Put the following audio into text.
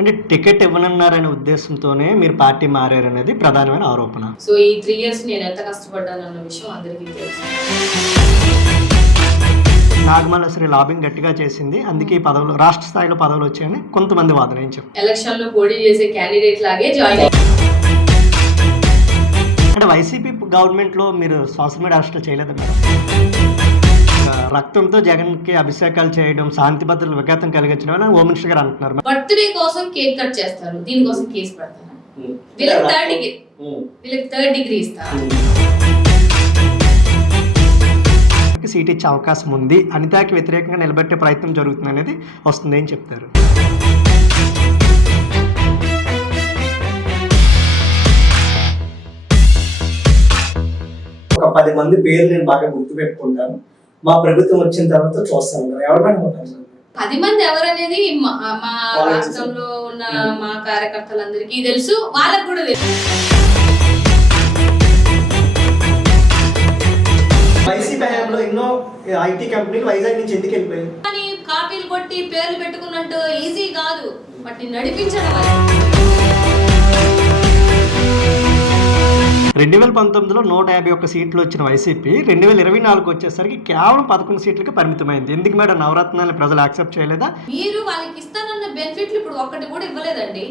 అంటే టికెట్ ఇవ్వనన్నారనే ఉద్దేశంతోనే మీరు పార్టీ మారారనేది ప్రధానమైన ఆరోపణ. సో ఈ 3 years నేను ఎంత కష్టపడ్డానన్న విషయం అందరికీ తెలుసు. నాగమల్లేశ్వరి లాబింగ్ గట్టిగా చేసింది, అందుకే ఈ పదవులు రాష్ట్ర స్థాయిలో పదవులు వచ్చాయని కొంతమంది వాదన. ఏం చెప్పారు? ఎలక్షన్ లో పోటీ చేసే క్యాండిడేట్ లాగే జాయిన్ అంటే వైసీపీ గవర్నమెంట్ లో మీరు సోషల్ మీడియా అరెస్ట్ చేయలేదు మేడం. రక్తంతో జగన్ కి అభిషేకాలు చేయడం, శాంతి భద్రతలు విఘాతం కలిగించడం అని హోమ్ మినిస్టర్ గారు అంటున్నారు. బర్త్డే కోసం కేక్ కట్ చేస్తారు, దీనికోసం కేసు పెడతారు. వీళ్ళకి థర్డ్ డిగ్రీ ఇస్తారు. సీట్ ఇచ్చే అవకాశం ఉంది, అనితకి వ్యతిరేకంగా నిలబెట్టే ప్రయత్నం జరుగుతుంది అనేది వస్తుంది. ఏం చెప్తారు? ఒక 10 మంది పేర్లు నేను బాగా గుర్తు పెట్టుకుంటాను. మా ప్రభుత్వం వచ్చిన తర్వాత చూస్తాను. ఎవరైనా 10 మంది ఎవరనేది మా రాష్ట్రంలో ఉన్న మా కార్యకర్తలందరికీ తెలుసు, వాళ్ళకు కూడా తెలుసు. వైసీపీ హయాంలో ఎన్నో ఐటీ కంపెనీలు వైజాగ్ నుంచి ఎందుకు వెళ్ళిపోయాయి? కానీ కాపీలు కొట్టి పేర్లు పెట్టుకున్నట్టు ఈజీ కాదు, వాటిని నడిపించడం. 2019లో 151 సీట్లు వచ్చిన వైసీపీ 2024 వచ్చేసరికి కేవలం 11 సీట్లకి పరిమితమైంది. ఎందుకు మేడం నవరత్నాన్ని ప్రజలు యాక్సెప్ట్ చేయలేదా? మీరు వాళ్ళకి ఇస్తానన్న బెనిఫిట్లు ఇప్పుడు ఒక్కటి కూడా ఇవ్వలేదండి.